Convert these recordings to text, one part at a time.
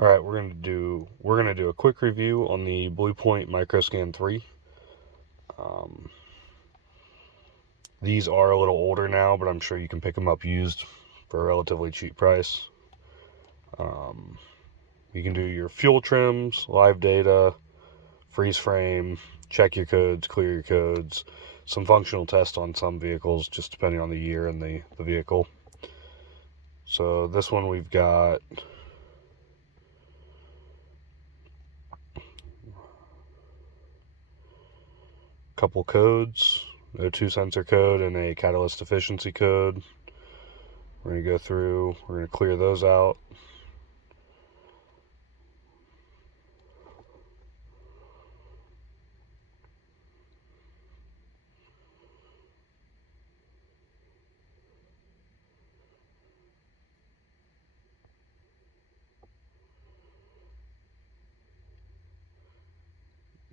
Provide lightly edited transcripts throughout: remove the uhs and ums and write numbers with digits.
All right, we're gonna do a quick review on the BluePoint MicroScan 3. Um, these are a little older now, but I'm sure you can pick them up used for a relatively cheap price. Um, you can do your fuel trims, live data, freeze frame, check your codes, clear your codes, some functional tests on some vehicles, just depending on the year and the vehicle. So this one we've got couple codes, a 2 sensor code and a catalyst efficiency code. We're going to go through, we're going to clear those out.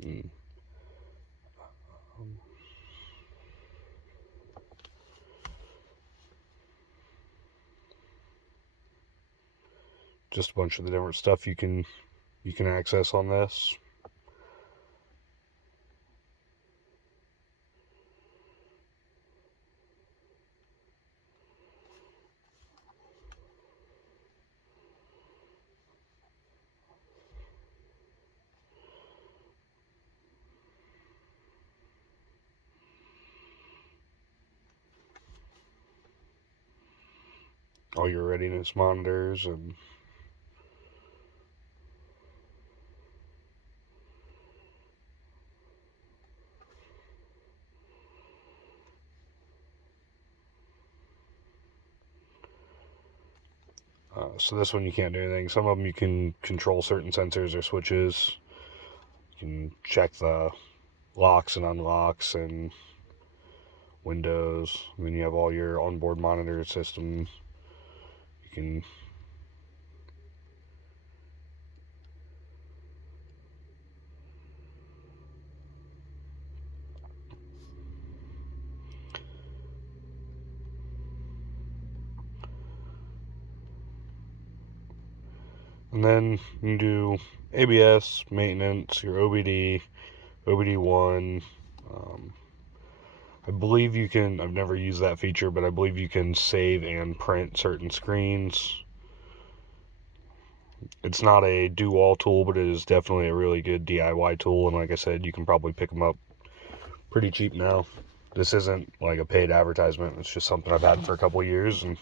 And, just a bunch of the different stuff you can access on this. All your readiness monitors and so this one you can't do anything. Some of them you can control certain sensors or switches. You can check the locks and unlocks and windows. And then you have all your onboard monitor systems. You can and then you can do ABS, maintenance, your OBD, OBD1. I believe you can, I've never used that feature, but I believe you can save and print certain screens. It's not a do-all tool, but it is definitely a really good DIY tool, and like I said, you can probably pick them up pretty cheap now. This isn't like a paid advertisement, it's just something I've had for a couple of years, and